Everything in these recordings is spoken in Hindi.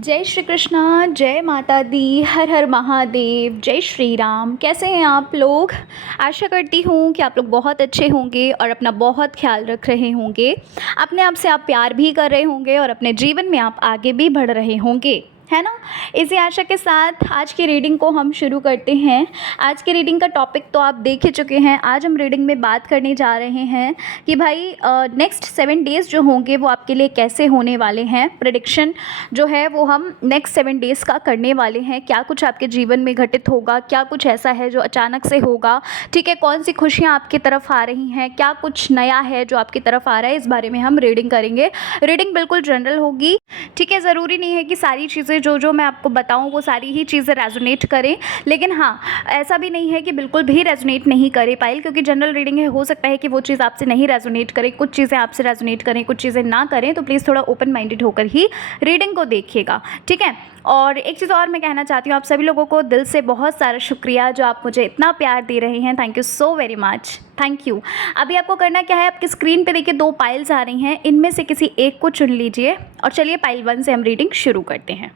जय श्री कृष्णा, जय माता दी, हर हर महादेव, जय श्री राम। कैसे हैं आप लोग? आशा करती हूँ कि आप लोग बहुत अच्छे होंगे और अपना बहुत ख्याल रख रहे होंगे। अपने आप से आप प्यार भी कर रहे होंगे और अपने जीवन में आप आगे भी बढ़ रहे होंगे, है ना। इसी आशा के साथ आज की रीडिंग को हम शुरू करते हैं। आज की रीडिंग का टॉपिक तो आप देख ही चुके हैं। आज हम रीडिंग में बात करने जा रहे हैं कि भाई नेक्स्ट 7 डेज़ जो होंगे वो आपके लिए कैसे होने वाले हैं। प्रेडिक्शन जो है वो हम नेक्स्ट 7 डेज़ का करने वाले हैं। क्या कुछ आपके जीवन में घटित होगा, क्या कुछ ऐसा है जो अचानक से होगा, ठीक है। कौन सी खुशियाँ आपकी तरफ आ रही हैं, क्या कुछ नया है जो आपकी तरफ आ रहा है, इस बारे में हम रीडिंग करेंगे। रीडिंग बिल्कुल जनरल होगी, ठीक है। ज़रूरी नहीं है कि सारी चीज़ें जो मैं आपको बताऊं वो सारी ही चीज़ें रेजोनेट करें, लेकिन हाँ, ऐसा भी नहीं है कि बिल्कुल भी रेजोनेट नहीं करे पाइल, क्योंकि जनरल रीडिंग है, हो सकता है कि वो चीज़ आपसे नहीं रेजोनेट करे, कुछ चीज़ें आपसे रेजोनेट करें, कुछ चीज़ें ना करें। तो प्लीज़ थोड़ा ओपन माइंडेड होकर ही रीडिंग को देखिएगा, ठीक है। और एक चीज़ और मैं कहना चाहती हूँ, आप सभी लोगों को दिल से बहुत सारा शुक्रिया जो आप मुझे इतना प्यार दे रहे हैं। Thank you so very much, thank you. अभी आपको करना क्या है, आपकी स्क्रीन पे देखिए 2 पाइल्स आ रही हैं, इनमें से किसी एक को चुन लीजिए और चलिए पाइल 1 से हम रीडिंग शुरू करते हैं।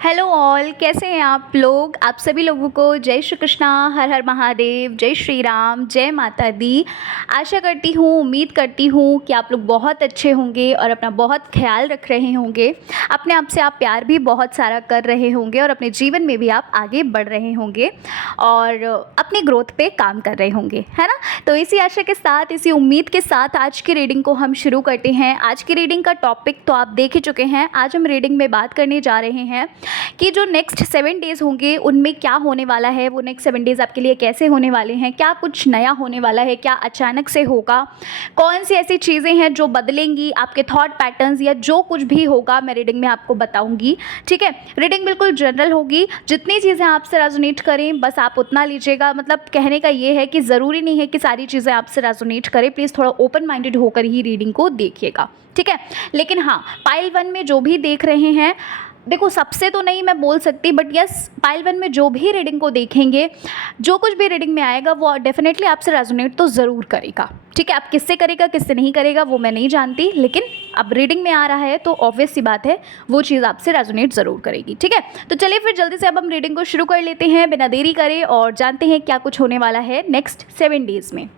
हेलो ऑल, कैसे हैं आप लोग? आप सभी लोगों को जय श्री कृष्णा, हर हर महादेव, जय श्री राम, जय माता दी। आशा करती हूँ, उम्मीद करती हूँ कि आप लोग बहुत अच्छे होंगे और अपना बहुत ख्याल रख रहे होंगे। अपने आप से आप प्यार भी बहुत सारा कर रहे होंगे और अपने जीवन में भी आप आगे बढ़ रहे होंगे और अपनी ग्रोथ पे काम कर रहे होंगे, है ना। तो इसी आशा के साथ, इसी उम्मीद के साथ आज की रीडिंग को हम शुरू करते हैं। आज की रीडिंग का टॉपिक तो आप देख ही चुके हैं। आज हम रीडिंग में बात करने जा रहे हैं कि जो नेक्स्ट 7 डेज़ होंगे उनमें क्या होने वाला है, वो नेक्स्ट 7 डेज़ आपके लिए कैसे होने वाले हैं, क्या कुछ नया होने वाला है, क्या अचानक से होगा, कौन सी ऐसी चीज़ें हैं जो बदलेंगी आपके थॉट पैटर्न्स, या जो कुछ भी होगा मैं रीडिंग में आपको बताऊंगी, ठीक है। रीडिंग बिल्कुल जनरल होगी, जितनी चीज़ें आपसे रेजोनेट करें बस आप उतना लीजिएगा। मतलब कहने का ये है कि ज़रूरी नहीं है कि सारी चीज़ें आपसे रेजोनेट करें। प्लीज़ थोड़ा ओपन माइंडेड होकर ही रीडिंग को देखिएगा, ठीक है। लेकिन हाँ, पाइल 1 में जो भी देख रहे हैं, देखो सबसे तो नहीं मैं बोल सकती, बट यस, पाइल 1 में जो भी रीडिंग को देखेंगे, जो कुछ भी रीडिंग में आएगा वो डेफिनेटली आपसे रेजोनेट तो ज़रूर करेगा, ठीक है। अब किससे करेगा किससे नहीं करेगा वो मैं नहीं जानती, लेकिन अब रीडिंग में आ रहा है तो ऑब्वियस सी बात है वो चीज़ आपसे रेजोनेट ज़रूर करेगी, ठीक है। तो चलिए फिर जल्दी से अब हम रीडिंग को शुरू कर लेते हैं बिना देरी करे और जानते हैं क्या कुछ होने वाला है नेक्स्ट 7 डेज़ में।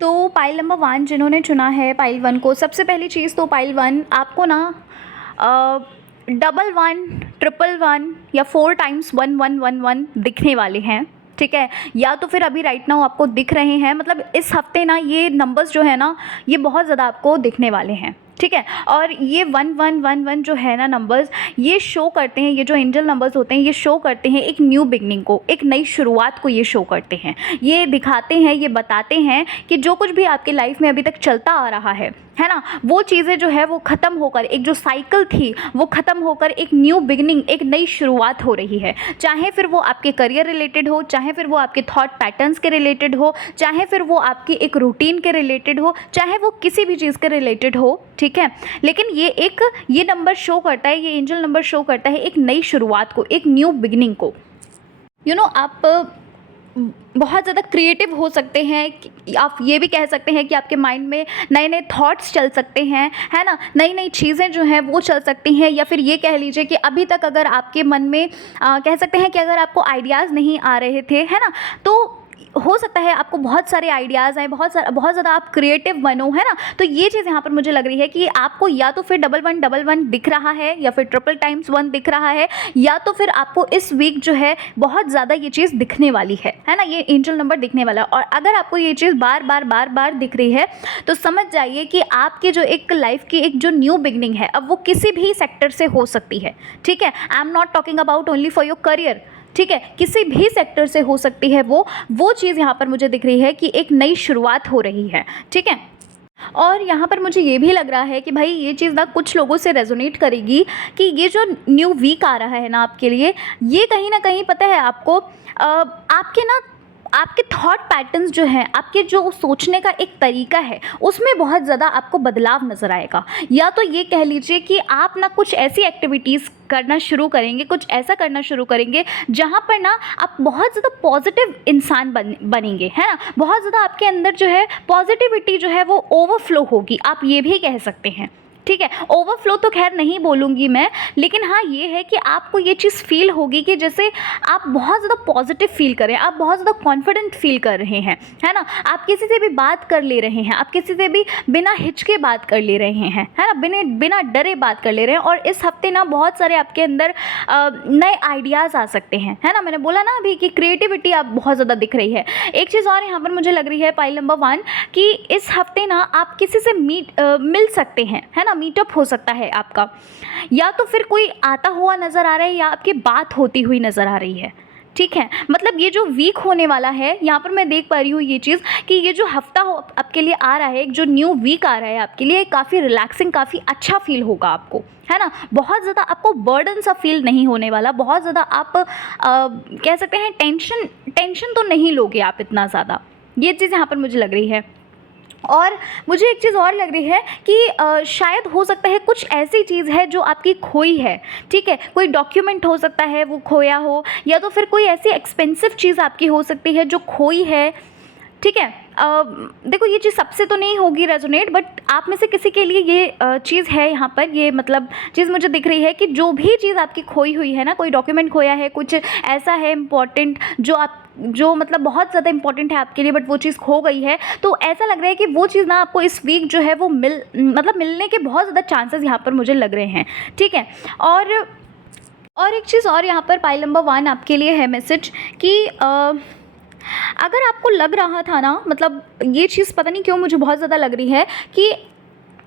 तो पाइल नंबर 1 जिन्होंने चुना है पाइल 1 को, सबसे पहली चीज़ तो पाइल 1 आपको ना 11 111 या 4 टाइम्स 1111 दिखने वाले हैं, ठीक है। या तो फिर अभी राइट नाउ आपको दिख रहे हैं, मतलब इस हफ्ते ना ये नंबर्स जो है ना ये बहुत ज़्यादा आपको दिखने वाले हैं, ठीक है। और ये 1111 जो है ना नंबर्स, ये शो करते हैं, ये जो एंजल नंबर्स होते हैं ये शो करते हैं एक न्यू बिगनिंग को, एक नई शुरुआत को ये शो करते हैं। ये दिखाते हैं, ये बताते हैं कि जो कुछ भी आपके लाइफ में अभी तक चलता आ रहा है ना, वो चीज़ें जो है वो ख़त्म होकर, एक जो साइकिल थी वो ख़त्म होकर एक न्यू बिगनिंग, एक नई शुरुआत हो रही है। चाहे फिर वो आपके करियर रिलेटेड हो, चाहे फिर वो आपके थॉट पैटर्न्स के रिलेटेड हो, चाहे फिर वो आपकी एक रूटीन के रिलेटेड हो, चाहे वो किसी भी चीज़ के रिलेटेड हो, ठीक है। लेकिन ये नंबर शो करता है, ये एंजल नंबर शो करता है एक नई शुरुआत को, एक न्यू बिगनिंग को। आप बहुत ज़्यादा क्रिएटिव हो सकते हैं, आप ये भी कह सकते हैं कि आपके माइंड में नए नए थॉट्स चल सकते हैं, है ना। नई नई चीज़ें जो हैं वो चल सकती हैं, या फिर ये कह लीजिए कि अभी तक अगर आपके मन में कह सकते हैं कि अगर आपको आइडियाज़ नहीं आ रहे थे, है ना, तो हो सकता है आपको बहुत सारे आइडियाज़ आए, बहुत ज़्यादा आप क्रिएटिव बनो, है ना। तो ये चीज़ यहाँ पर मुझे लग रही है कि आपको या तो फिर 1111 दिख रहा है, या फिर 1 दिख रहा है, या तो फिर आपको इस वीक जो है बहुत ज़्यादा ये चीज़ दिखने वाली है ना, ये एंजल नंबर दिखने वाला। और अगर आपको ये चीज़ बार बार दिख रही है तो समझ जाइए कि आपकी जो एक लाइफ की एक जो न्यू बिगनिंग है, अब वो किसी भी सेक्टर से हो सकती है, ठीक है। I am not talking about only for your career, ठीक है, किसी भी सेक्टर से हो सकती है वो चीज़ यहाँ पर मुझे दिख रही है कि एक नई शुरुआत हो रही है, ठीक है। और यहाँ पर मुझे ये भी लग रहा है कि भाई ये चीज़ ना कुछ लोगों से रेजोनेट करेगी कि ये जो न्यू वीक आ रहा है ना आपके लिए, ये कहीं ना कहीं पता है आपको आपके थॉट पैटर्न्स जो हैं, आपके जो सोचने का एक तरीका है उसमें बहुत ज़्यादा आपको बदलाव नज़र आएगा। या तो ये कह लीजिए कि आप ना कुछ ऐसी एक्टिविटीज़ करना शुरू करेंगे, कुछ ऐसा करना शुरू करेंगे जहाँ पर ना आप बहुत ज़्यादा पॉजिटिव इंसान बनेंगे, है ना। बहुत ज़्यादा आपके अंदर जो है पॉजिटिविटी जो है वो ओवरफ्लो होगी, आप ये भी कह सकते हैं, ठीक है, ओवरफ्लो तो खैर नहीं बोलूँगी मैं, लेकिन हाँ ये है कि आपको ये चीज़ फ़ील होगी कि जैसे आप बहुत ज़्यादा पॉजिटिव फ़ील कर रहे हैं, आप बहुत ज़्यादा कॉन्फिडेंट फ़ील कर रहे हैं, है ना? आप किसी से भी बात कर ले रहे हैं, आप किसी से भी बिना हिचके बात कर ले रहे हैं, है ना? बिना डरे बात कर ले रहे हैं। और इस हफ्ते ना बहुत सारे आपके अंदर नए आइडियाज़ आ सकते हैं, है ना? मैंने बोला ना अभी कि क्रिएटिविटी आप बहुत ज़्यादा दिख रही है। एक चीज़ और यहाँ पर मुझे लग रही है पाइल नंबर 1 कि इस हफ्ते ना आप किसी से मिल सकते हैं, है ना? मीटअप हो सकता है आपका, या तो फिर कोई आता हुआ नज़र आ रहा है या आपकी बात होती हुई नज़र आ रही है, ठीक है? मतलब ये जो वीक होने वाला है, यहाँ पर मैं देख पा रही हूँ ये चीज़ कि ये जो हफ्ता हो आपके लिए आ रहा है, एक जो न्यू वीक आ रहा है आपके लिए, काफ़ी रिलैक्सिंग, काफ़ी अच्छा फील होगा आपको, है ना? बहुत ज़्यादा आपको बर्डन सा फील नहीं होने वाला, बहुत ज़्यादा आप कह सकते हैं टेंशन तो नहीं लोगे आप इतना ज़्यादा, ये चीज़ यहाँ पर मुझे लग रही है। और मुझे एक चीज़ और लग रही है कि शायद हो सकता है कुछ ऐसी चीज़ है जो आपकी खोई है, ठीक है? कोई डॉक्यूमेंट हो सकता है वो खोया हो, या तो फिर कोई ऐसी एक्सपेंसिव चीज़ आपकी हो सकती है जो खोई है, ठीक है? देखो ये चीज़ सबसे तो नहीं होगी रेजोनेट, बट आप में से किसी के लिए ये चीज़ है यहाँ पर, ये मतलब चीज़ मुझे दिख रही है कि जो भी चीज़ आपकी खोई हुई है ना, कोई डॉक्यूमेंट खोया है, कुछ ऐसा है इम्पॉर्टेंट जो मतलब बहुत ज़्यादा इंपॉर्टेंट है आपके लिए, बट वो चीज़ खो गई है, तो ऐसा लग रहा है कि वो चीज़ ना आपको इस वीक जो है वो मिलने के बहुत ज़्यादा चांसेस यहाँ पर मुझे लग रहे हैं, ठीक है? और एक चीज़ और यहाँ पर पाइल नंबर 1 आपके लिए है मैसेज कि अगर आपको लग रहा था ना, मतलब ये चीज़ पता नहीं क्यों मुझे बहुत ज़्यादा लग रही है कि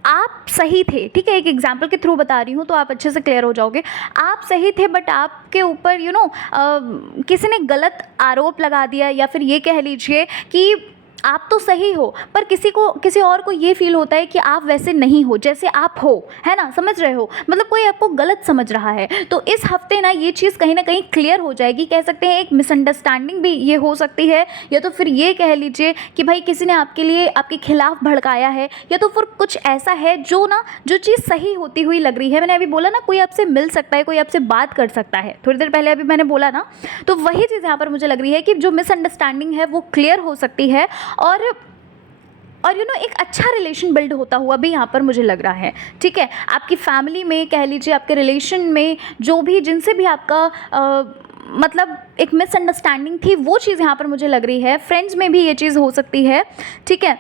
आप सही थे, ठीक है? एक एग्जांपल के थ्रू बता रही हूँ तो आप अच्छे से क्लियर हो जाओगे। आप सही थे, बट आपके ऊपर किसी ने गलत आरोप लगा दिया, या फिर ये कह लीजिए कि आप तो सही हो, पर किसी और को ये फील होता है कि आप वैसे नहीं हो जैसे आप हो, है ना? समझ रहे हो? मतलब कोई आपको गलत समझ रहा है। तो इस हफ्ते ना ये चीज़ कहीं ना कहीं क्लियर हो जाएगी, कह सकते हैं एक मिसअंडरस्टैंडिंग भी ये हो सकती है, या तो फिर ये कह लीजिए कि भाई किसी ने आपके लिए आपके खिलाफ भड़काया है, या तो फिर कुछ ऐसा है जो चीज़ सही होती हुई लग रही है। मैंने अभी बोला ना कोई आपसे मिल सकता है, कोई आपसे बात कर सकता है, थोड़ी देर पहले अभी मैंने बोला ना, तो वही चीज़ यहाँ पर मुझे लग रही है कि जो मिसअंडरस्टैंडिंग है वो क्लियर हो सकती है, और एक अच्छा रिलेशन बिल्ड होता हुआ भी यहाँ पर मुझे लग रहा है, ठीक है? आपकी फैमिली में कह लीजिए, आपके रिलेशन में जो भी जिनसे भी आपका मतलब एक मिसअंडरस्टैंडिंग थी, वो चीज़ यहाँ पर मुझे लग रही है। फ्रेंड्स में भी ये चीज़ हो सकती है, ठीक है?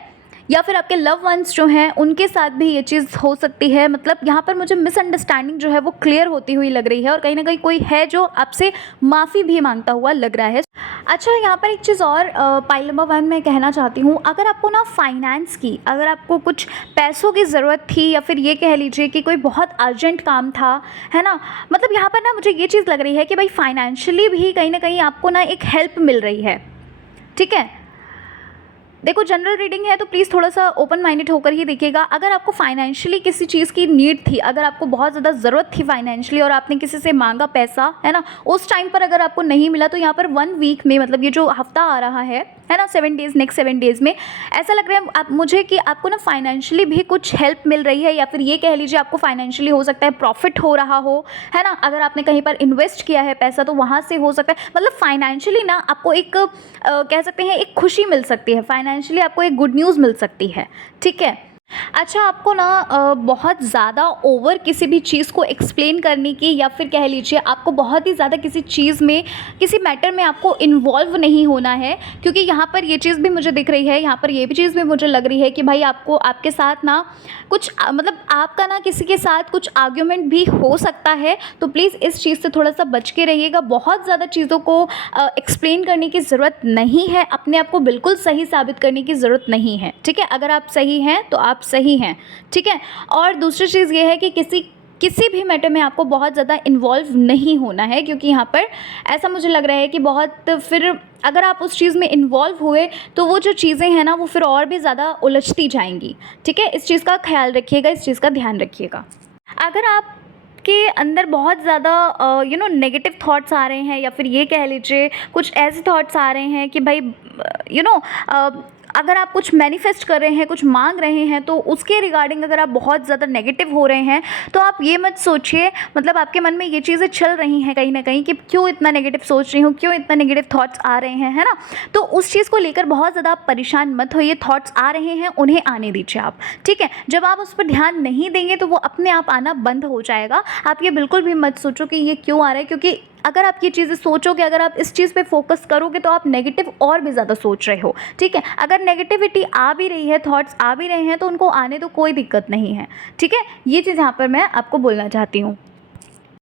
या फिर आपके लव वंस जो हैं उनके साथ भी ये चीज़ हो सकती है। मतलब यहाँ पर मुझे मिसअंडरस्टैंडिंग जो है वो क्लियर होती हुई लग रही है, और कहीं ना कहीं कोई है जो आपसे माफ़ी भी मांगता हुआ लग रहा है। अच्छा, यहाँ पर एक चीज़ और पाइल नंबर 1 मैं कहना चाहती हूँ, अगर आपको ना फाइनेंस की, अगर आपको कुछ पैसों की ज़रूरत थी, या फिर ये कह लीजिए कि कोई बहुत अर्जेंट काम था, है ना? मतलब यहाँ पर ना मुझे ये चीज़ लग रही है कि भाई फाइनेंशियली भी कहीं ना कहीं आपको ना एक हेल्प मिल रही है, ठीक है? देखो जनरल रीडिंग है तो प्लीज़ थोड़ा सा ओपन माइंडेड होकर ही देखिएगा। अगर आपको फाइनेंशियली किसी चीज़ की नीड थी, अगर आपको बहुत ज़्यादा ज़रूरत थी फाइनेंशियली, और आपने किसी से मांगा पैसा, है ना, उस टाइम पर अगर आपको नहीं मिला, तो यहाँ पर 1 वीक में, मतलब ये जो हफ्ता आ रहा है ना, 7 डेज़, नेक्स्ट 7 डेज़ में ऐसा लग रहा है आप मुझे कि आपको ना फाइनेंशियली भी कुछ हेल्प मिल रही है, या फिर ये कह लीजिए आपको फाइनेंशियली हो सकता है प्रॉफिट हो रहा हो, है ना? अगर आपने कहीं पर इन्वेस्ट किया है पैसा तो वहाँ से हो सकता है, मतलब फाइनेंशियली ना आपको एक कह सकते हैं एक खुशी मिल सकती है, फाइनेंशियली आपको एक गुड न्यूज़ मिल सकती है, ठीक है? अच्छा, आपको ना बहुत ज़्यादा ओवर किसी भी चीज़ को एक्सप्लेन करने की, या फिर कह लीजिए आपको बहुत ही ज़्यादा किसी चीज़ में, किसी मैटर में आपको इन्वॉल्व नहीं होना है, क्योंकि यहाँ पर ये चीज़ भी मुझे दिख रही है, यहाँ पर ये भी चीज़ भी मुझे लग रही है कि भाई आपको आपके साथ ना कुछ मतलब आपका ना किसी के साथ कुछ आर्ग्यूमेंट भी हो सकता है, तो प्लीज़ इस चीज़ से थोड़ा सा बच के रहिएगा। बहुत ज़्यादा चीज़ों को एक्सप्लेन करने की ज़रूरत नहीं है, अपने आप को बिल्कुल सही साबित करने की ज़रूरत नहीं है, ठीक है? अगर आप सही हैं तो आप सही हैं, ठीक है? और दूसरी चीज़ ये है कि किसी भी मैटर में आपको बहुत ज़्यादा इन्वॉल्व नहीं होना है, क्योंकि यहाँ पर ऐसा मुझे लग रहा है कि बहुत फिर अगर आप उस चीज़ में इन्वॉल्व हुए तो वो जो चीज़ें हैं ना वो फिर और भी ज़्यादा उलझती जाएंगी, ठीक है? इस चीज़ का ख्याल रखिएगा, इस चीज़ का ध्यान रखिएगा। अगर आप के अंदर बहुत ज़्यादा नेगेटिव थॉट्स आ रहे हैं, या फिर ये कह लीजिए कुछ ऐसे थॉट्स आ रहे हैं कि भाई अगर आप कुछ मैनिफेस्ट कर रहे हैं, कुछ मांग रहे हैं, तो उसके रिगार्डिंग अगर आप बहुत ज़्यादा नेगेटिव हो रहे हैं तो आप ये मत सोचिए, मतलब आपके मन में ये चीज़ें चल रही हैं कहीं ना कहीं कि क्यों इतना नेगेटिव सोच रही हूँ, क्यों इतना नेगेटिव थॉट्स आ रहे हैं, है ना। तो उस चीज़ को लेकर बहुत ज़्यादा आप परेशान मत होइए। थॉट्स आ रहे हैं, उन्हें आने दीजिए आप, ठीक है। जब आप उस पर ध्यान नहीं देंगे तो वो अपने आप आना बंद हो जाएगा। आप ये बिल्कुल भी मत सोचो कि ये क्यों आ रहा है, क्योंकि अगर आप ये चीज़ें सोचोगे, अगर आप इस चीज़ पे फोकस करोगे तो आप नेगेटिव और भी ज़्यादा सोच रहे हो, ठीक है। अगर नेगेटिविटी आ भी रही है, थॉट्स आ भी रहे हैं, तो उनको आने तो कोई दिक्कत नहीं है, ठीक है। ये चीज़ यहाँ पर मैं आपको बोलना चाहती हूँ।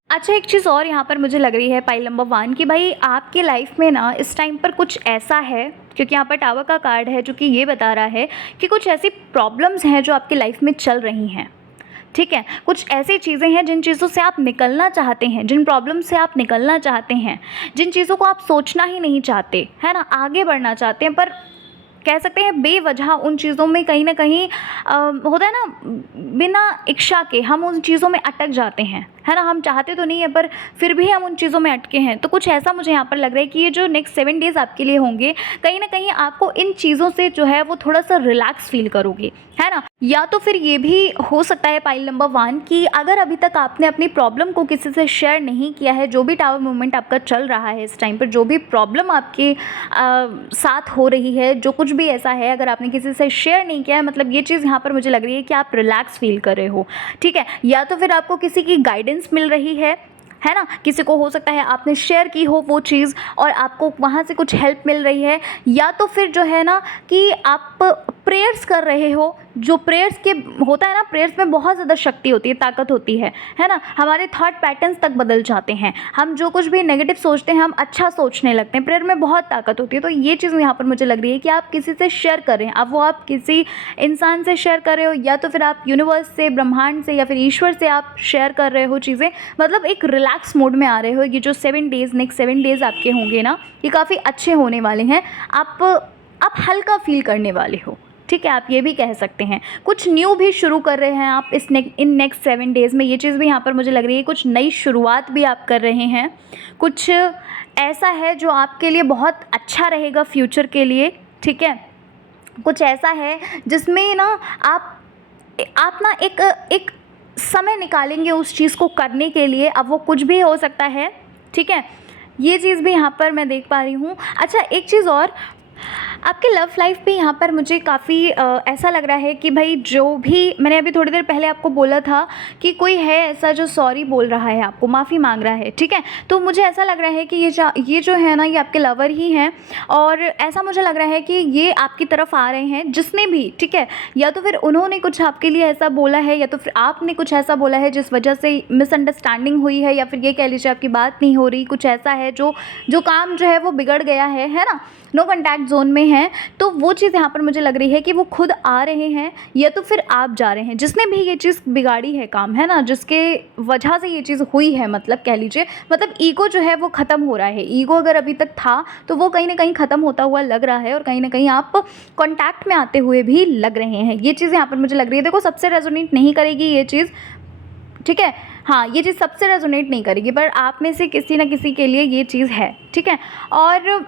अच्छा, एक चीज़ और यहाँ पर मुझे लग रही है पाइल नंबर 1 कि भाई आपकी लाइफ में ना इस टाइम पर कुछ ऐसा है, क्योंकि यहाँ पर टावर का कार्ड है जो कि ये बता रहा है कि कुछ ऐसी प्रॉब्लम्स हैं जो आपकी लाइफ में चल रही हैं, ठीक है। कुछ ऐसी चीज़ें हैं जिन चीज़ों से आप निकलना चाहते हैं, जिन प्रॉब्लम से आप निकलना चाहते हैं, जिन चीज़ों को आप सोचना ही नहीं चाहते, है ना, आगे बढ़ना चाहते हैं, पर कह सकते हैं बेवजह उन चीज़ों में कहीं ना कहीं होता है ना, बिना इच्छा के हम उन चीज़ों में अटक जाते हैं, है ना। हम चाहते तो नहीं है पर फिर भी हम उन चीज़ों में अटके हैं। तो कुछ ऐसा मुझे यहाँ पर लग रहा है कि ये जो नेक्स्ट 7 डेज़ आपके लिए होंगे, कहीं ना कहीं आपको इन चीज़ों से जो है वो थोड़ा सा रिलैक्स फील करोगे, है ना। या तो फिर ये भी हो सकता है पाइल नंबर 1 कि अगर अभी तक आपने अपनी प्रॉब्लम को किसी से शेयर नहीं किया है, जो भी टावर मूवमेंट आपका चल रहा है इस टाइम पर, जो भी प्रॉब्लम आपके साथ हो रही है, जो कुछ भी ऐसा है, अगर आपने किसी से शेयर नहीं किया है, मतलब ये चीज़ यहाँ पर मुझे लग रही है कि आप रिलैक्स फील कर रहे हो, ठीक है। या तो फिर आपको किसी की गाइडेंस मिल रही है ना, किसी को हो सकता है आपने शेयर की हो वो चीज़ और आपको वहाँ से कुछ हेल्प मिल रही है। या तो फिर जो है ना कि आप प्रेयर्स कर रहे हो, जो प्रेयर्स के होता है ना, प्रेयर्स में बहुत ज़्यादा शक्ति होती है, ताकत होती है ना। हमारे थॉट पैटर्न्स तक बदल जाते हैं, हम जो कुछ भी नेगेटिव सोचते हैं हम अच्छा सोचने लगते हैं। प्रेयर में बहुत ताकत होती है। तो ये चीज़ यहाँ पर मुझे लग रही है कि आप किसी से शेयर कर रहे हैं, अब वो आप किसी इंसान से शेयर कर रहे हो या तो फिर आप यूनिवर्स से, ब्रह्मांड से या फिर ईश्वर से आप शेयर कर रहे हो चीज़ें, मतलब एक रिलैक्स मोड में आ रहे हो। ये जो 7 डेज़, नेक्स्ट 7 डेज़ आपके होंगे ना, ये काफ़ी अच्छे होने वाले हैं। आप हल्का फील करने वाले हो, ठीक है। आप ये भी कह सकते हैं कुछ न्यू भी शुरू कर रहे हैं आप इन नेक्स्ट 7 डेज़ में। ये चीज़ भी यहाँ पर मुझे लग रही है, कुछ नई शुरुआत भी आप कर रहे हैं। कुछ ऐसा है जो आपके लिए बहुत अच्छा रहेगा फ्यूचर के लिए, ठीक है। कुछ ऐसा है जिसमें ना आप ना एक समय निकालेंगे उस चीज़ को करने के लिए। अब वो कुछ भी हो सकता है, ठीक है। ये चीज़ भी यहाँ पर मैं देख पा रही हूँ। अच्छा, एक चीज़ और, आपके लव लाइफ पे यहाँ पर मुझे काफ़ी ऐसा लग रहा है कि भाई जो भी मैंने अभी थोड़ी देर पहले आपको बोला था कि कोई है ऐसा जो सॉरी बोल रहा है, आपको माफ़ी मांग रहा है, ठीक है। तो मुझे ऐसा लग रहा है कि ये जो है ना, ये आपके लवर ही हैं और ऐसा मुझे लग रहा है कि ये आपकी तरफ आ रहे हैं जिसने भी, ठीक है। या तो फिर उन्होंने कुछ आपके लिए ऐसा बोला है या तो फिर आपने कुछ ऐसा बोला है जिस वजह से मिसअंडरस्टैंडिंग हुई है, या फिर ये कह लीजिए आपकी बात नहीं हो रही। कुछ ऐसा है जो काम जो है वो बिगड़ गया है ना, नो कॉन्टैक्ट जोन में है। तो वो चीज़ यहाँ पर मुझे लग रही है कि वो खुद आ रहे हैं या तो फिर आप जा रहे हैं, जिसने भी ये चीज़ बिगाड़ी है काम, है ना, जिसके वजह से ये चीज़ हुई है, मतलब कह लीजिए, मतलब ईगो जो है वो ख़त्म हो रहा है। ईगो अगर अभी तक था तो वो कहीं ना कहीं ख़त्म होता हुआ लग रहा है और कहीं ना कहीं आप कॉन्टैक्ट में आते हुए भी लग रहे हैं। ये चीज़ यहाँ पर मुझे लग रही है। देखो, सबसे रेजोनेट नहीं करेगी ये चीज़, ठीक है। हाँ, ये चीज़ सबसे रेजोनेट नहीं करेगी, पर आप में से किसी ना किसी के लिए ये चीज़ है, ठीक है। और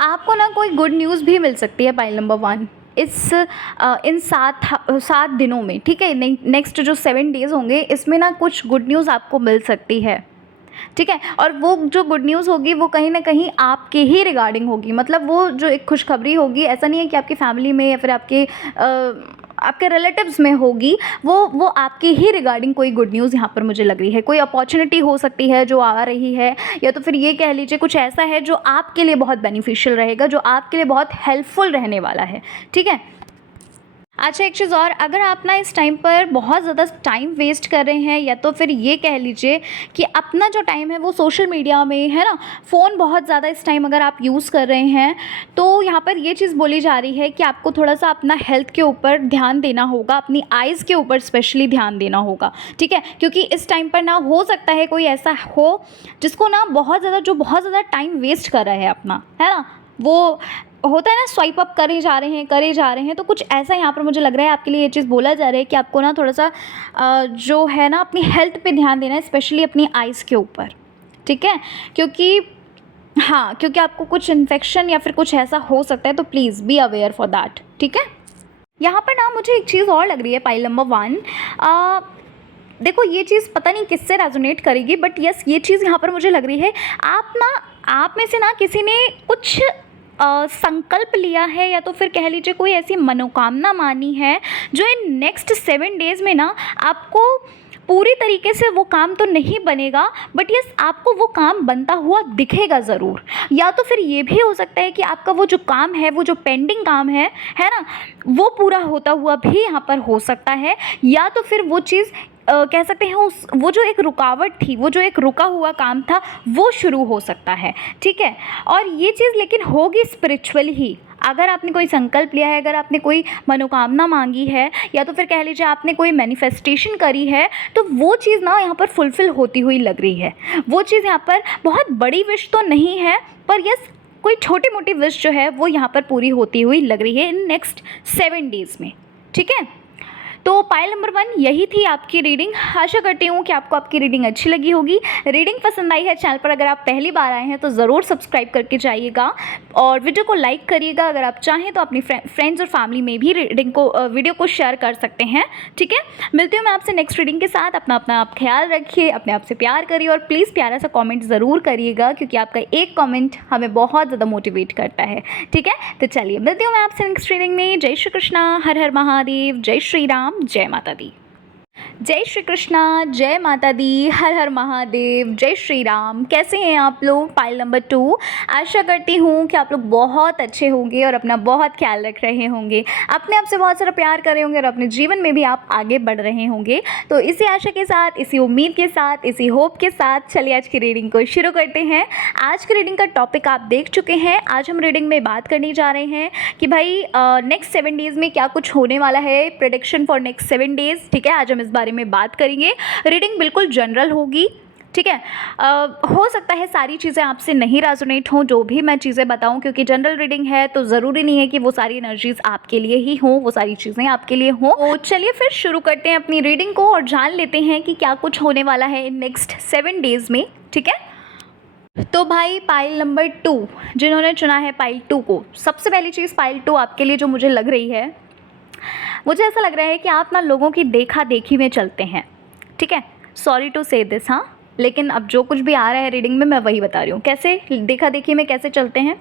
आपको ना कोई गुड न्यूज़ भी मिल सकती है पाइल नंबर 1 इन 7 दिनों में, ठीक है। नेक्स्ट जो 7 डेज़ होंगे इसमें ना कुछ गुड न्यूज़ आपको मिल सकती है, ठीक है। और वो जो गुड न्यूज़ होगी वो कहीं ना कहीं आपके ही रिगार्डिंग होगी, मतलब वो जो एक खुशखबरी होगी, ऐसा नहीं है कि आपकी फैमिली में या फिर आपके रिलेटिव्स में होगी, वो आपके ही रिगार्डिंग कोई गुड न्यूज़ यहाँ पर मुझे लग रही है। कोई अपॉर्चुनिटी हो सकती है जो आ रही है, या तो फिर ये कह लीजिए कुछ ऐसा है जो आपके लिए बहुत बेनिफिशियल रहेगा, जो आपके लिए बहुत हेल्पफुल रहने वाला है, ठीक है। अच्छा, एक चीज़ और, अगर आप ना इस टाइम पर बहुत ज़्यादा टाइम वेस्ट कर रहे हैं या तो फिर ये कह लीजिए कि अपना जो टाइम है वो सोशल मीडिया में, है ना, फ़ोन बहुत ज़्यादा इस टाइम अगर आप यूज़ कर रहे हैं, तो यहाँ पर ये चीज़ बोली जा रही है कि आपको थोड़ा सा अपना हेल्थ के ऊपर ध्यान देना होगा, अपनी आइज़ के ऊपर स्पेशली ध्यान देना होगा, ठीक है। क्योंकि इस टाइम पर ना हो सकता है कोई ऐसा हो जिसको ना बहुत ज़्यादा टाइम वेस्ट कर रहा है अपना, है ना, वो होता है ना, स्वाइप अप करे जा रहे हैं। तो कुछ ऐसा यहाँ पर मुझे लग रहा है आपके लिए ये चीज़ बोला जा रहा है कि आपको ना थोड़ा सा जो है ना अपनी हेल्थ पे ध्यान देना है, स्पेशली अपनी आइज़ के ऊपर, ठीक है। क्योंकि हाँ, क्योंकि आपको कुछ इन्फेक्शन या फिर कुछ ऐसा हो सकता है, तो please be aware for that, ठीक है। यहाँ पर ना मुझे एक चीज़ और लग रही है पाइल नंबर 1। देखो ये चीज़ पता नहीं किससे रेजोनेट करेगी, बट यस ये चीज़ यहाँ पर मुझे लग रही है, आप में से ना किसी ने कुछ संकल्प लिया है, या तो फिर कह लीजिए कोई ऐसी मनोकामना मानी है जो इन नेक्स्ट 7 डेज़ में ना आपको पूरी तरीके से वो काम तो नहीं बनेगा, बट यस आपको वो काम बनता हुआ दिखेगा ज़रूर। या तो फिर ये भी हो सकता है कि आपका वो जो काम है, वो जो पेंडिंग काम है ना, वो पूरा होता हुआ भी यहाँ पर हो सकता है। या तो फिर वो चीज़ कह सकते हैं वो जो एक रुकावट थी, वो जो एक रुका हुआ काम था, वो शुरू हो सकता है, ठीक है। और ये चीज़ लेकिन होगी स्पिरिचुअली ही। अगर आपने कोई संकल्प लिया है, अगर आपने कोई मनोकामना मांगी है, या तो फिर कह लीजिए आपने कोई मैनिफेस्टेशन करी है, तो वो चीज़ ना यहाँ पर फुलफ़िल होती हुई लग रही है। वो चीज़ यहाँ पर बहुत बड़ी विश तो नहीं है, पर यस कोई छोटी मोटी विश जो है वो यहाँ पर पूरी होती हुई लग रही है इन नेक्स्ट 7 डेज़ में, ठीक है। तो पाइल नंबर 1 यही थी आपकी रीडिंग। आशा करती हूँ कि आपको आपकी रीडिंग अच्छी लगी होगी। रीडिंग पसंद आई है, चैनल पर अगर आप पहली बार आए हैं तो ज़रूर सब्सक्राइब करके जाइएगा और वीडियो को लाइक करिएगा। अगर आप चाहें तो अपनी फ्रेंड्स और फैमिली में भी वीडियो को शेयर कर सकते हैं, ठीक है। मिलती हूँ मैं आपसे नेक्स्ट रीडिंग के साथ। अपना आप ख्याल रखिए, अपने आप से प्यार करिए और प्लीज़ प्यारा सा कॉमेंट ज़रूर करिएगा, क्योंकि आपका एक कॉमेंट हमें बहुत ज़्यादा मोटिवेट करता है, ठीक है। तो चलिए मिलती हूँ मैं आपसे नेक्स्ट रीडिंग में। जय श्री कृष्णा, हर हर महादेव, जय श्री राम, जय माता दी। जय श्री कृष्णा, जय माता दी, हर हर महादेव, जय श्री राम। कैसे हैं आप लोग? Pile number 2। आशा करती हूँ कि आप लोग बहुत अच्छे होंगे और अपना बहुत ख्याल रख रहे होंगे, अपने आप से बहुत सारा प्यार कर रहे होंगे और अपने जीवन में भी आप आगे बढ़ रहे होंगे। तो इसी आशा के साथ, इसी उम्मीद के साथ, इसी होप के साथ चलिए आज की रीडिंग को शुरू करते हैं। आज की रीडिंग का टॉपिक आप देख चुके हैं। आज हम रीडिंग में बात करने जा रहे हैं कि भाई नेक्स्ट 7 डेज़ में क्या कुछ होने वाला है, प्रेडिक्शन फॉर नेक्स्ट 7 डेज़, ठीक है। आज हम इस बारे में बात करेंगे। रीडिंग बिल्कुल जनरल होगी, ठीक है। हो सकता है सारी चीज़ें आपसे नहीं रेजोनेट हों, जो भी मैं चीज़ें बताऊं, क्योंकि जनरल रीडिंग है तो ज़रूरी नहीं है कि वो सारी एनर्जीज़ आपके लिए ही हों, वो सारी चीज़ें आपके लिए हों। तो चलिए फिर शुरू करते हैं अपनी रीडिंग को और जान लेते हैं कि क्या कुछ होने वाला है इन नेक्स्ट 7 डेज़ में, ठीक है। तो भाई पाइल नंबर 2 जिन्होंने चुना है पाइल 2 को, सबसे पहली चीज़ पाइल 2 आपके लिए जो मुझे लग रही है, मुझे ऐसा लग रहा है कि आप ना लोगों की देखा देखी में चलते हैं, ठीक है। सॉरी टू से दिस, हाँ, लेकिन अब जो कुछ भी आ रहा है रीडिंग में मैं वही बता रही हूँ। कैसे देखा देखी में कैसे चलते हैं?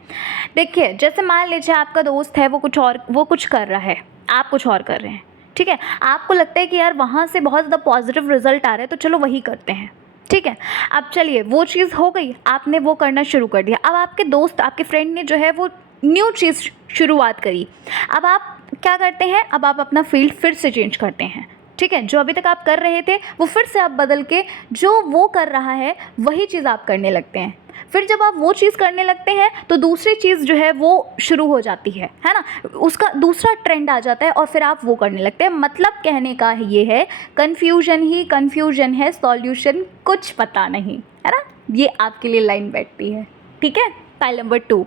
देखिए, जैसे मान लीजिए आपका दोस्त है, वो कुछ कर रहा है, आप कुछ और कर रहे हैं, ठीक है। आपको लगता है कि यार वहाँ से बहुत ज़्यादा पॉजिटिव रिजल्ट आ रहा है, तो चलो वही करते हैं, ठीक है। अब चलिए वो चीज़ हो गई, आपने वो करना शुरू कर दिया। अब आपके दोस्त, आपके फ्रेंड ने जो है वो न्यू चीज़ शुरुआत करी। अब आप क्या करते हैं? अब आप अपना फील्ड फिर से चेंज करते हैं, ठीक है। जो अभी तक आप कर रहे थे वो फिर से आप बदल के जो वो कर रहा है वही चीज़ आप करने लगते हैं। फिर जब आप वो चीज़ करने लगते हैं तो दूसरी चीज़ जो है वो शुरू हो जाती है ना, उसका दूसरा ट्रेंड आ जाता है और फिर आप वो करने लगते हैं। मतलब कहने का ये है, कन्फ्यूजन ही कन्फ्यूजन है, सॉल्यूशन कुछ पता नहीं, है ना। ये आपके लिए लाइन बैठती है, ठीक है। पाइल नंबर 2,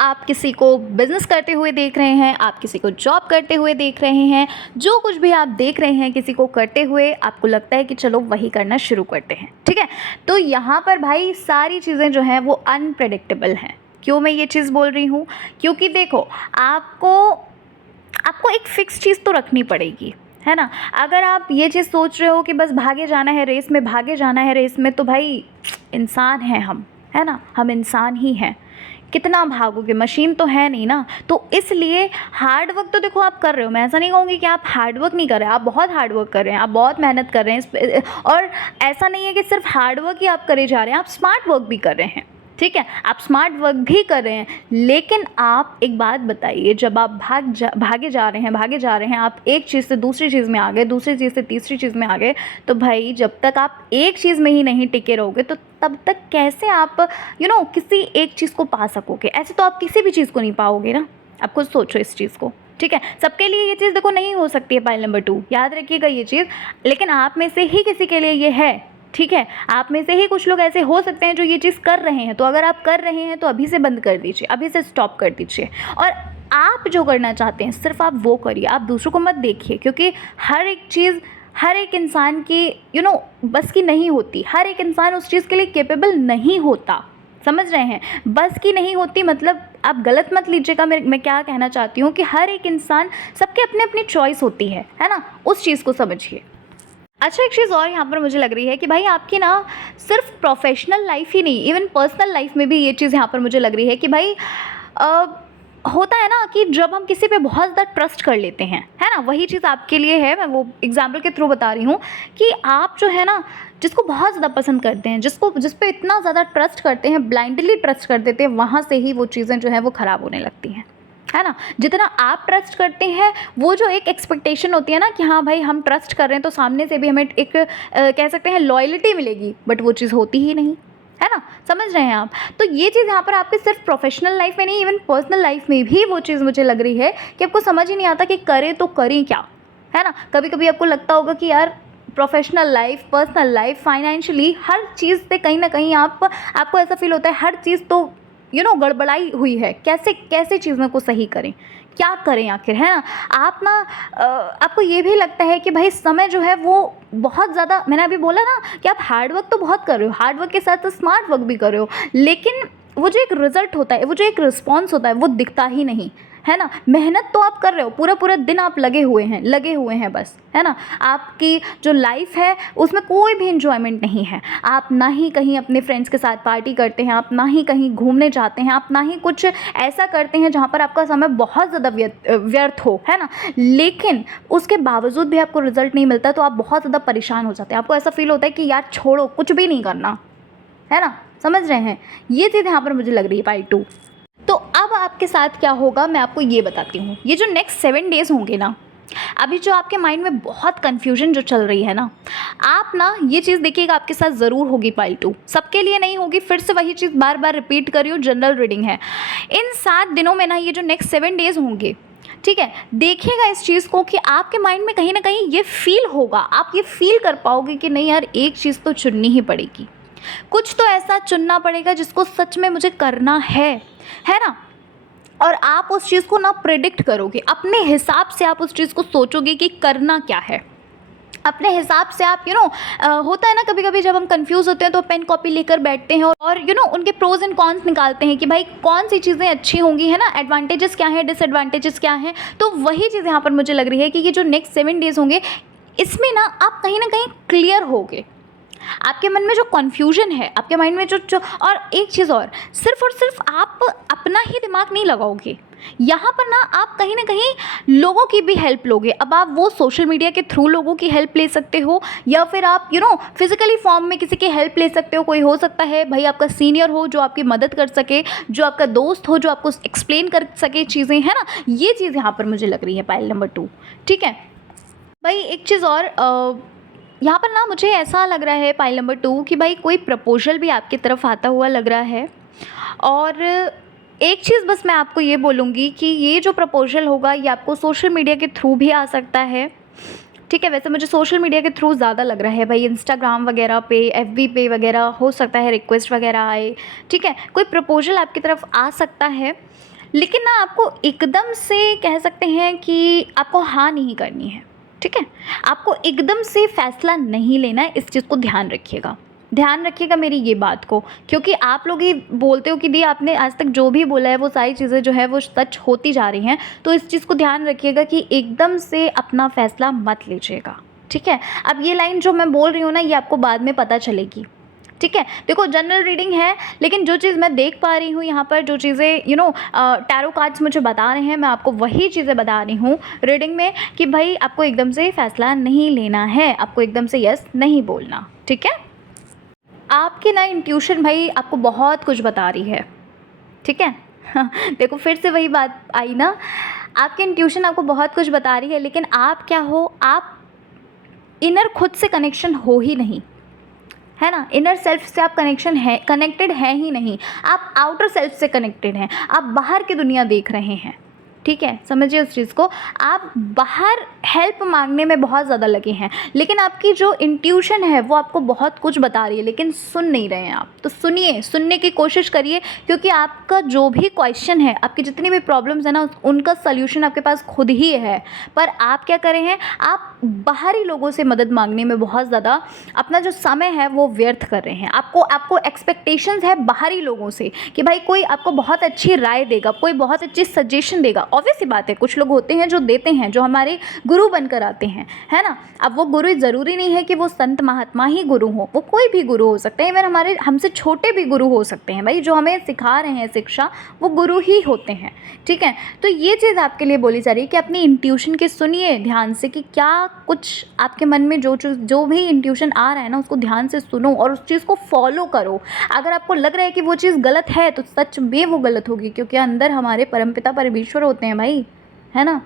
आप किसी को बिज़नेस करते हुए देख रहे हैं, आप किसी को जॉब करते हुए देख रहे हैं, जो कुछ भी आप देख रहे हैं किसी को करते हुए, आपको लगता है कि चलो वही करना शुरू करते हैं, ठीक है। तो यहाँ पर भाई सारी चीज़ें जो हैं वो अनप्रेडिक्टेबल हैं। क्यों मैं ये चीज़ बोल रही हूँ? क्योंकि देखो, आपको एक फ़िक्स चीज़ तो रखनी पड़ेगी, है ना। अगर आप ये चीज़ सोच रहे हो कि बस भागे जाना है रेस में, भागे जाना है रेस में, तो भाई इंसान हैं हम, है ना, हम इंसान ही हैं। कितना भागोगे, मशीन तो है नहीं ना। तो इसलिए हार्ड वर्क तो देखो आप कर रहे हो, मैं ऐसा नहीं कहूँगी कि आप हार्ड वर्क नहीं कर रहे हैं, आप बहुत हार्ड वर्क कर रहे हैं, आप बहुत मेहनत कर रहे हैं। और ऐसा नहीं है कि सिर्फ हार्ड वर्क ही आप करे जा रहे हैं, आप स्मार्ट वर्क भी कर रहे हैं, ठीक है। आप स्मार्ट वर्क भी कर रहे हैं, लेकिन आप एक बात बताइए, जब आप भागे जा रहे हैं, आप एक चीज़ से दूसरी चीज़ में आ गए, दूसरी चीज़ से तीसरी चीज़ में आ गए, तो भाई जब तक आप एक चीज़ में ही नहीं टिके रहोगे तो तब तक कैसे आप किसी एक चीज़ को पा सकोगे? ऐसे तो आप किसी भी चीज़ को नहीं पाओगे ना। आप खुद सोचो इस चीज़ को, ठीक है। सबके लिए ये चीज़ देखो नहीं हो सकती है पाइल नंबर 2, याद रखिएगा ये चीज़। लेकिन आप में से ही किसी के लिए ये है, ठीक है। आप में से ही कुछ लोग ऐसे हो सकते हैं जो ये चीज़ कर रहे हैं। तो अगर आप कर रहे हैं तो अभी से बंद कर दीजिए, अभी से स्टॉप कर दीजिए, और आप जो करना चाहते हैं सिर्फ आप वो करिए, आप दूसरों को मत देखिए। क्योंकि हर एक चीज़ हर एक इंसान की बस की नहीं होती, हर एक इंसान उस चीज़ के लिए कैपेबल नहीं होता, समझ रहे हैं? बस की नहीं होती मतलब आप गलत मत लीजिएगा, मैं क्या कहना चाहती हूँ कि हर एक इंसान, सबके अपनी अपनी चॉइस होती है ना? उस चीज़ को समझिए। अच्छा, एक चीज़ और यहाँ पर मुझे लग रही है कि भाई आपकी ना सिर्फ प्रोफेशनल लाइफ ही नहीं, इवन पर्सनल लाइफ में भी ये चीज़ यहाँ पर मुझे लग रही है कि भाई अ, होता है ना कि जब हम किसी पे बहुत ज़्यादा ट्रस्ट कर लेते हैं, है ना? वही चीज़ आपके लिए है, मैं वो एग्जाम्पल के थ्रू बता रही हूँ कि आप जो है ना, जिसको बहुत ज़्यादा पसंद करते हैं, जिस पे इतना ज़्यादा ट्रस्ट करते हैं, ब्लाइंडली ट्रस्ट कर देते हैं, वहाँ से ही वो चीज़ें जो हैं वो ख़राब होने लगती हैं, है ना? जितना आप ट्रस्ट करते हैं, वो जो एक एक्सपेक्टेशन होती है ना कि हाँ भाई हम ट्रस्ट कर रहे हैं तो सामने से भी हमें एक कह सकते हैं लॉयल्टी मिलेगी, बट वो चीज़ होती ही नहीं, है ना? समझ रहे हैं आप? तो ये चीज़ यहाँ पर आपके सिर्फ प्रोफेशनल लाइफ में नहीं, इवन पर्सनल लाइफ में भी वो चीज़ मुझे लग रही है कि आपको समझ ही नहीं आता कि करें तो करें क्या, है ना? कभी कभी आपको लगता होगा कि यार professional life, personal life, financially हर चीज़ से कहीं ना कहीं आपको ऐसा फील होता है हर चीज़ तो गड़बड़ाई हुई है, कैसे कैसे चीज़ों को सही करें, क्या करें आखिर, है ना? आप ना आपको ये भी लगता है कि भाई समय जो है वो बहुत ज़्यादा, मैंने अभी बोला ना कि आप हार्ड वर्क तो बहुत कर रहे हो, हार्ड वर्क के साथ तो स्मार्ट वर्क भी कर रहे हो, लेकिन वो जो एक रिज़ल्ट होता है, वो जो एक रिस्पॉन्स होता है, वो दिखता ही नहीं, है ना? मेहनत तो आप कर रहे हो, पूरा पूरा दिन आप लगे हुए हैं बस, है ना? आपकी जो लाइफ है उसमें कोई भी इंजॉयमेंट नहीं है, आप ना ही कहीं अपने फ्रेंड्स के साथ पार्टी करते हैं, आप ना ही कहीं घूमने जाते हैं, आप ना ही कुछ ऐसा करते हैं जहाँ पर आपका समय बहुत ज़्यादा व्यर्थ हो, है ना? लेकिन उसके बावजूद भी आपको रिजल्ट नहीं मिलता तो आप बहुत ज़्यादा परेशान हो जाते हैं, आपको ऐसा फील होता है कि यार छोड़ो, कुछ भी नहीं करना, है ना? समझ रहे हैं? ये चीज़ यहाँ पर मुझे लग रही है पार्ट 2। तो अब आपके साथ क्या होगा मैं आपको ये बताती हूँ। ये जो नेक्स्ट 7 डेज़ होंगे ना, अभी जो आपके माइंड में बहुत कन्फ्यूजन जो चल रही है ना, आप ना ये चीज़ देखिएगा आपके साथ ज़रूर होगी पार्ट 2, सबके लिए नहीं होगी, फिर से वही चीज़ बार बार रिपीट कर रही हूँ, जनरल रीडिंग है। इन 7 दिनों में ना ये जो नेक्स्ट 7 डेज़ होंगे, ठीक है, देखिएगा इस चीज़ को कि आपके माइंड में कहीं ना कहीं ये फील होगा, आप ये फील कर पाओगे कि नहीं यार एक चीज़ तो चुननी ही पड़ेगी, कुछ तो ऐसा चुनना पड़ेगा जिसको सच में मुझे करना है ना? और आप उस चीज़ को ना प्रेडिक्ट करोगे, अपने हिसाब से आप उस चीज़ को सोचोगे कि करना क्या है, अपने हिसाब से आप होता है ना कभी कभी जब हम कंफ्यूज होते हैं तो पेन कॉपी लेकर बैठते हैं और उनके प्रोज एंड कॉन्स निकालते हैं कि भाई कौन सी चीज़ें अच्छी होंगी, है ना? एडवांटेजेस क्या हैं, डिसएडवांटेजेस क्या हैं। तो वही चीज़ यहाँ पर मुझे लग रही है कि ये जो नेक्स्ट 7 डेज़ होंगे इसमें ना आप कहीं ना कहीं क्लियर होगे, आपके मन में जो कन्फ्यूजन है, आपके माइंड में जो और एक चीज़ और सिर्फ आप अपना ही दिमाग नहीं लगाओगे, यहाँ पर ना आप कहीं ना कहीं लोगों की भी हेल्प लोगे। अब आप वो सोशल मीडिया के थ्रू लोगों की हेल्प ले सकते हो या फिर आप फिजिकली फॉर्म में किसी की हेल्प ले सकते हो। कोई हो सकता है भाई आपका सीनियर हो जो आपकी मदद कर सके, जो आपका दोस्त हो जो आपको एक्सप्लेन कर सके चीज़ें, है ना? ये चीज़ यहाँ पर मुझे लग रही है पाइल नंबर 2। ठीक है भाई, एक चीज़ और यहाँ पर ना मुझे ऐसा लग रहा है पाइल नंबर 2 कि भाई कोई प्रपोजल भी आपकी तरफ आता हुआ लग रहा है। और एक चीज़ बस मैं आपको ये बोलूँगी कि ये जो प्रपोजल होगा ये आपको सोशल मीडिया के थ्रू भी आ सकता है। ठीक है, वैसे मुझे सोशल मीडिया के थ्रू ज़्यादा लग रहा है भाई, इंस्टाग्राम वगैरह पे, एफबी पे वगैरह हो सकता है रिक्वेस्ट वगैरह आए। ठीक है, कोई प्रपोजल आपकी तरफ आ सकता है, लेकिन ना आपको एकदम से कह सकते हैं कि आपको हाँ नहीं करनी है। ठीक है, आपको एकदम से फैसला नहीं लेना है, इस चीज़ को ध्यान रखिएगा मेरी ये बात को, क्योंकि आप लोग ही बोलते हो कि दी आपने आज तक जो भी बोला है वो सारी चीज़ें जो है वो सच होती जा रही हैं। तो इस चीज़ को ध्यान रखिएगा कि एकदम से अपना फैसला मत लीजिएगा। ठीक है, अब ये लाइन जो मैं बोल रही हूँ ना ये आपको बाद में पता चलेगी। ठीक है, देखो जनरल रीडिंग है, लेकिन जो चीज़ मैं देख पा रही हूँ यहाँ पर, जो चीज़ें टैरो कार्ड्स मुझे बता रहे हैं, मैं आपको वही चीज़ें बता रही हूँ रीडिंग में कि भाई आपको एकदम से फैसला नहीं लेना है, आपको एकदम से यस नहीं बोलना। ठीक है, आपकी ना इंट्यूशन भाई आपको बहुत कुछ बता रही है। ठीक है देखो फिर से वही बात आई ना, आपकी इंट्यूशन आपको बहुत कुछ बता रही है, लेकिन आप क्या हो, आप इनर खुद से कनेक्शन हो ही नहीं, है ना? इनर सेल्फ से आप कनेक्टेड हैं ही नहीं, आप आउटर सेल्फ से कनेक्टेड हैं, आप बाहर की दुनिया देख रहे हैं। ठीक है, समझिए उस चीज़ को, आप बाहर हेल्प मांगने में बहुत ज़्यादा लगे हैं, लेकिन आपकी जो इंट्यूशन है वो आपको बहुत कुछ बता रही है, लेकिन सुन नहीं रहे हैं आप। तो सुनने की कोशिश करिए, क्योंकि आपका जो भी क्वेश्चन है, आपकी जितनी भी प्रॉब्लम्स है ना, उनका सल्यूशन आपके पास खुद ही है, पर आप क्या कर रहे हैं, आप बाहरी लोगों से मदद मांगने में बहुत ज़्यादा अपना जो समय है वो व्यर्थ कर रहे हैं। आपको एक्सपेक्टेशंस है बाहरी लोगों से कि भाई कोई आपको बहुत अच्छी राय देगा, कोई बहुत अच्छी सजेशन देगा। ऑब्वियस सी बात है, कुछ लोग होते हैं जो देते हैं, जो हमारे गुरु बनकर आते हैं, है ना। अब वो गुरु ज़रूरी नहीं है कि वो संत महात्मा ही गुरु हो, वो कोई भी गुरु हो सकते हैं। इवन हमारे हमसे छोटे भी गुरु हो सकते हैं भाई, जो हमें सिखा रहे हैं शिक्षा, वो गुरु ही होते हैं, ठीक है। तो ये चीज़ आपके लिए बोली जा रही है कि अपनी इंट्यूशन की सुनिए ध्यान से कि क्या कुछ आपके मन में जो भी इंट्यूशन आ रहा है ना, उसको ध्यान से सुनो और उस चीज़ को फॉलो करो। अगर आपको लग रहा है कि वो चीज़ गलत है तो सच में वो गलत होगी, क्योंकि अंदर हमारे परमपिता परमेश्वर होते हैं भाई, है ना।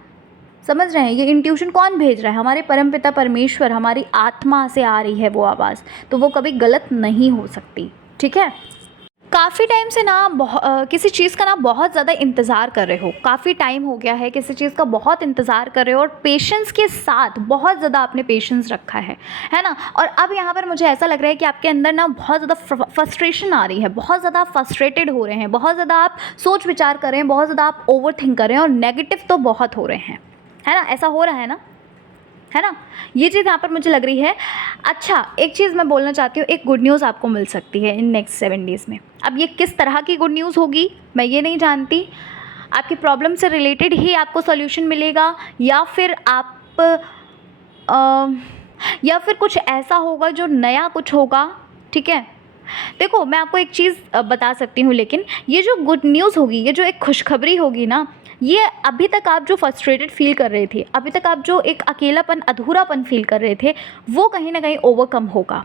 समझ रहे हैं, ये इंट्यूशन कौन भेज रहा है? हमारे परमपिता परमेश्वर, हमारी आत्मा से आ रही है वो आवाज़, तो वो कभी गलत नहीं हो सकती, ठीक है। काफ़ी टाइम से ना किसी चीज़ का ना बहुत ज़्यादा इंतज़ार कर रहे हो, काफ़ी टाइम हो गया है किसी चीज़ का बहुत इंतज़ार कर रहे हो, और पेशेंस के साथ बहुत ज़्यादा आपने पेशेंस रखा है ना। और अब यहाँ पर मुझे ऐसा लग रहा है कि आपके अंदर ना बहुत ज़्यादा फ्रस्ट्रेशन आ रही है, बहुत ज़्यादा फ्रस्ट्रेटेड हो रहे हैं, बहुत ज़्यादा आप सोच विचार कर रहे हैं, बहुत ज़्यादा आप ओवर थिंक कर रहे हैं, और नेगेटिव तो बहुत हो रहे हैं, है ना। ऐसा हो रहा है ना, ये चीज़ यहाँ पर मुझे लग रही है। अच्छा, एक चीज़ मैं बोलना चाहती हूँ, एक गुड न्यूज़ आपको मिल सकती है इन नेक्स्ट 7 डेज़ में। अब ये किस तरह की गुड न्यूज़ होगी मैं ये नहीं जानती। आपकी प्रॉब्लम से रिलेटेड ही आपको सॉल्यूशन मिलेगा, या फिर या फिर कुछ ऐसा होगा जो नया कुछ होगा, ठीक है। देखो, मैं आपको एक चीज़ बता सकती हूँ, लेकिन ये जो गुड न्यूज़ होगी, ये जो एक खुशखबरी होगी ना, ये अभी तक आप जो फ्रस्ट्रेटेड फील कर रहे थे, अभी तक आप जो एक अकेलापन, अधूरापन फील कर रहे थे, वो कहीं ना कहीं ओवरकम होगा।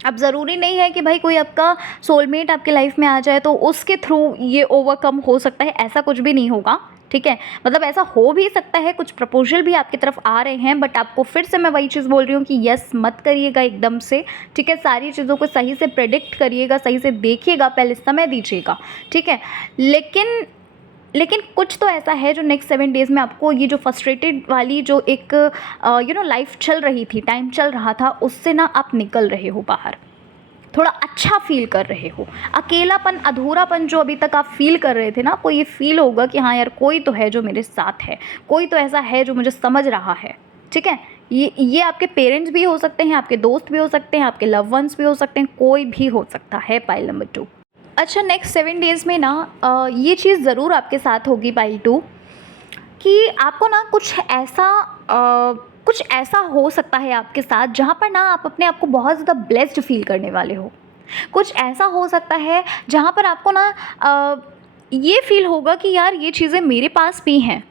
अब ज़रूरी नहीं है कि भाई कोई आपका सोलमेट आपके लाइफ में आ जाए तो उसके थ्रू ये ओवरकम हो सकता है, ऐसा कुछ भी नहीं होगा, ठीक है। मतलब ऐसा हो भी सकता है, कुछ प्रपोजल भी आपकी तरफ आ रहे हैं, बट आपको फिर से मैं वही चीज़ बोल रही हूँ कि यस मत करिएगा एकदम से, ठीक है। सारी चीज़ों को सही से प्रेडिक्ट करिएगा, सही से देखिएगा, पहले समय दीजिएगा, ठीक है। लेकिन कुछ तो ऐसा है जो नेक्स्ट 7 डेज़ में आपको ये जो फ्रस्ट्रेटेड वाली जो एक लाइफ चल रही थी, टाइम चल रहा था, उससे ना आप निकल रहे हो बाहर, थोड़ा अच्छा फील कर रहे हो। अकेलापन, अधूरापन जो अभी तक आप फील कर रहे थे ना, आपको ये फील होगा कि हाँ यार, कोई तो है जो मेरे साथ है, कोई तो ऐसा है जो मुझे समझ रहा है, ठीक है। ये आपके पेरेंट्स भी हो सकते हैं, आपके दोस्त भी हो सकते हैं, आपके लव वंस भी हो सकते हैं, कोई भी हो सकता है। Pile number 2। अच्छा, नेक्स्ट 7 डेज़ में ना ये चीज़ ज़रूर आपके साथ होगी पाइल 2, कि आपको ना कुछ ऐसा हो सकता है आपके साथ जहाँ पर ना आप अपने आप को बहुत ज़्यादा ब्लेस्ड फील करने वाले हो। कुछ ऐसा हो सकता है जहाँ पर आपको ना ये फील होगा कि यार ये चीज़ें मेरे पास भी हैं,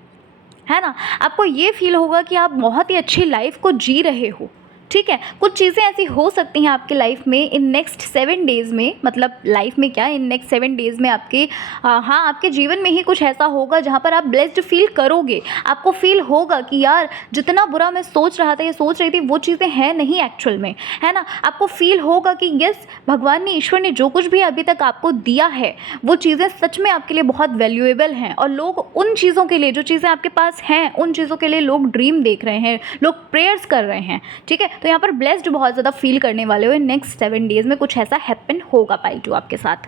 है ना। आपको ये फील होगा कि आप बहुत ही अच्छी लाइफ को जी रहे हो, ठीक है। कुछ चीज़ें ऐसी हो सकती हैं आपकी लाइफ में इन नेक्स्ट 7 डेज़ में, मतलब लाइफ में क्या, इन नेक्स्ट 7 डेज़ में आपके हाँ, आपके जीवन में ही कुछ ऐसा होगा जहाँ पर आप ब्लेस्ड फील करोगे। आपको फील होगा कि यार जितना बुरा मैं सोच रहा था या सोच रही थी, वो चीज़ें हैं नहीं एक्चुअल में, है ना। आपको फील होगा कि यस, भगवान ने, ईश्वर ने जो कुछ भी अभी तक आपको दिया है, वो चीज़ें सच में आपके लिए बहुत वैल्यूएबल हैं, और लोग उन चीज़ों के लिए, जो चीज़ें आपके पास हैं, उन चीज़ों के लिए लोग ड्रीम देख रहे हैं, लोग प्रेयर्स कर रहे हैं, ठीक है। तो यहाँ पर ब्लेस्ड बहुत ज़्यादा फील करने वाले हो। नेक्स्ट 7 डेज़ में कुछ ऐसा हैपन होगा पाइल 2 आपके साथ।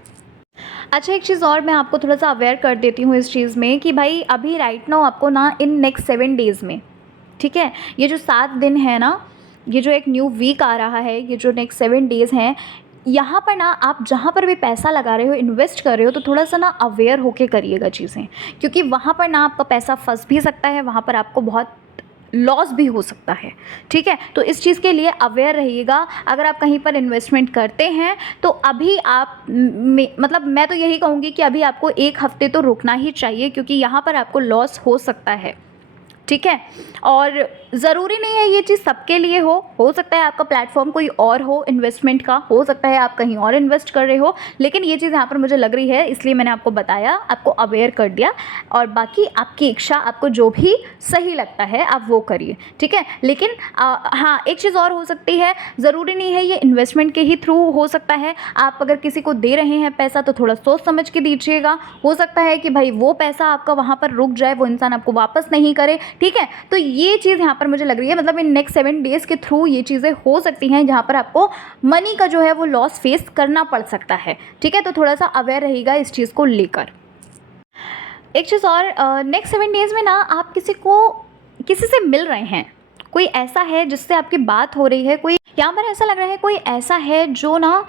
अच्छा, एक चीज़ और मैं आपको थोड़ा सा अवेयर कर देती हूँ इस चीज़ में कि भाई अभी राइट नाउ आपको ना इन नेक्स्ट 7 डेज़ में, ठीक है, ये जो 7 दिन है ना, ये जो एक न्यू वीक आ रहा है, ये जो नेक्स्ट 7 डेज़ हैं, यहाँ पर ना आप जहाँ पर भी पैसा लगा रहे हो, इन्वेस्ट कर रहे हो, तो थोड़ा सा ना अवेयर होके करिएगा चीज़ें, क्योंकि वहाँ पर ना आपका पैसा फंस भी सकता है, वहाँ पर आपको बहुत लॉस भी हो सकता है, ठीक है। तो इस चीज़ के लिए अवेयर रहिएगा। अगर आप कहीं पर इन्वेस्टमेंट करते हैं तो अभी आप मतलब मैं तो यही कहूँगी कि अभी आपको 1 हफ्ते तो रुकना ही चाहिए, क्योंकि यहाँ पर आपको लॉस हो सकता है, ठीक है। और ज़रूरी नहीं है ये चीज़ सबके लिए हो सकता है आपका प्लेटफॉर्म कोई और हो इन्वेस्टमेंट का, हो सकता है आप कहीं और इन्वेस्ट कर रहे हो, लेकिन ये चीज़ यहाँ पर मुझे लग रही है, इसलिए मैंने आपको बताया, आपको अवेयर कर दिया। और बाकी आपकी इच्छा, आपको जो भी सही लगता है आप वो करिए, ठीक है। लेकिन हाँ, एक चीज़ और हो सकती है, ज़रूरी नहीं है ये इन्वेस्टमेंट के ही थ्रू हो सकता है। आप अगर किसी को दे रहे हैं पैसा तो थोड़ा सोच समझ के दीजिएगा। हो सकता है कि भाई वो पैसा आपका वहाँ पर रुक जाए, वो इंसान आपको वापस नहीं करे, ठीक है। तो ये चीज़ यहाँ पर मुझे लग रही है, मतलब इन नेक्स्ट 7 डेज़ के थ्रू ये चीज़ें हो सकती हैं जहाँ पर आपको मनी का जो है वो लॉस फेस करना पड़ सकता है, ठीक है। तो थोड़ा सा अवेयर रहिएगा इस चीज़ को लेकर। एक चीज़ और, नेक्स्ट 7 डेज़ में ना आप किसी से मिल रहे हैं, कोई ऐसा है जिससे आपकी बात हो रही है, कोई यहाँ पर ऐसा लग रहा है कोई ऐसा है जो ना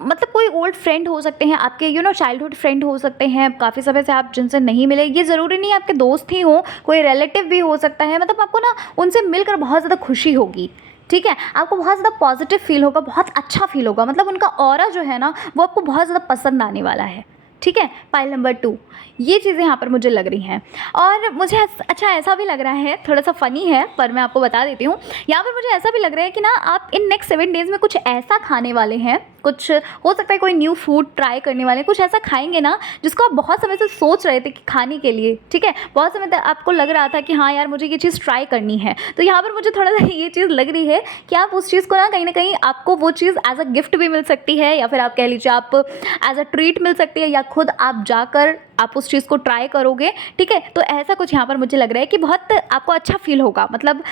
मतलब कोई ओल्ड फ्रेंड हो सकते हैं आपके, चाइल्डहुड फ्रेंड हो सकते हैं, काफ़ी समय से आप जिनसे नहीं मिले। ये ज़रूरी नहीं है आपके दोस्त ही हों, कोई रिलेटिव भी हो सकता है। मतलब आपको ना उनसे मिलकर बहुत ज़्यादा खुशी होगी, ठीक है, आपको बहुत ज़्यादा पॉजिटिव फील होगा, बहुत अच्छा फील होगा। मतलब उनका ऑरा जो है ना वो आपको बहुत ज़्यादा पसंद आने वाला है, ठीक है। पाइल नंबर 2, ये चीज़ें यहाँ पर मुझे लग रही हैं। और मुझे अच्छा ऐसा भी लग रहा है, थोड़ा सा फ़नी है पर मैं आपको बता देती हूँ। यहाँ पर मुझे ऐसा भी लग रहा है कि ना आप इन नेक्स्ट 7 डेज़ में कुछ ऐसा खाने वाले हैं, कुछ हो सकता है कोई न्यू फूड ट्राई करने वाले हैं, कुछ ऐसा खाएंगे ना जिसको आप बहुत समय से सोच रहे थे कि खाने के लिए, ठीक है। बहुत समय तक आपको लग रहा था कि हाँ यार मुझे ये चीज़ ट्राई करनी है। तो यहाँ पर मुझे थोड़ा सा ये चीज़ लग रही है कि आप उस चीज़ को ना कहीं आपको वो चीज़ एज अ गिफ्ट भी मिल सकती है, या फिर आप कह लीजिए आप एज अ ट्रीट मिल सकती है, या खुद आप जाकर आप उस चीज़ को ट्राई करोगे, ठीक है। तो ऐसा कुछ यहाँ पर मुझे लग रहा है कि बहुत आपको अच्छा फील होगा। मतलब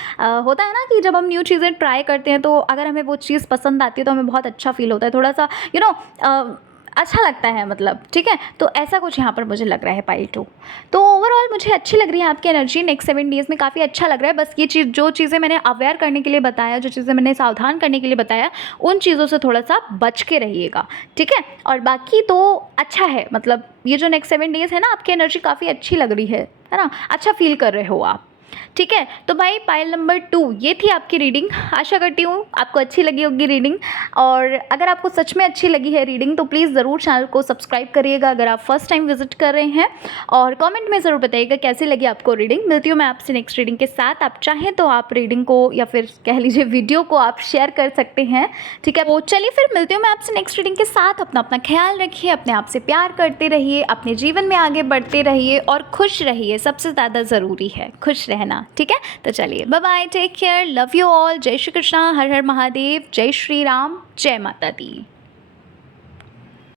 होता है ना कि जब हम न्यू चीज़ें ट्राई करते हैं तो अगर हमें वो चीज़ पसंद आती है तो हमें बहुत अच्छा फील होता है, थोड़ा सा अच्छा लगता है, मतलब ठीक है। तो ऐसा कुछ यहाँ पर मुझे लग रहा है पाइल 2। तो ओवरऑल मुझे अच्छी लग रही है आपकी एनर्जी नेक्स्ट 7 डेज़ में, काफ़ी अच्छा लग रहा है। बस ये चीज़, जो चीज़ें मैंने अवेयर करने के लिए बताया, जो चीज़ें मैंने सावधान करने के लिए बताया, उन चीज़ों से थोड़ा सा बच के रहिएगा, ठीक है। और बाकी तो अच्छा है, मतलब ये जो नेक्स्ट 7 डेज़ है ना, आपकी एनर्जी काफ़ी अच्छी लग रही है ना, अच्छा फील कर रहे हो आप, ठीक है। तो भाई पाइल नंबर 2 ये थी आपकी रीडिंग। आशा करती हूँ आपको अच्छी लगी होगी रीडिंग, और अगर आपको सच में अच्छी लगी है रीडिंग तो प्लीज़ ज़रूर चैनल को सब्सक्राइब करिएगा अगर आप फर्स्ट टाइम विजिट कर रहे हैं, और कमेंट में ज़रूर बताइएगा कैसी लगी आपको रीडिंग। मिलती हूँ मैं आपसे नेक्स्ट रीडिंग के साथ। आप चाहें तो आप रीडिंग को या फिर कह लीजिए वीडियो को आप शेयर कर सकते हैं, ठीक है। तो चलिए फिर मिलती हूँ मैं आपसे नेक्स्ट रीडिंग के साथ। अपना ख्याल रखिए, अपने आप से प्यार करते रहिए, अपने जीवन में आगे बढ़ते रहिए और खुश रहिए। सबसे ज़्यादा ज़रूरी है खुश रहना, ठीक है। तो चलिए bye bye, take care, love you all, जय श्री कृष्णा, हर हर महादेव, जय श्री राम, जय माता दी।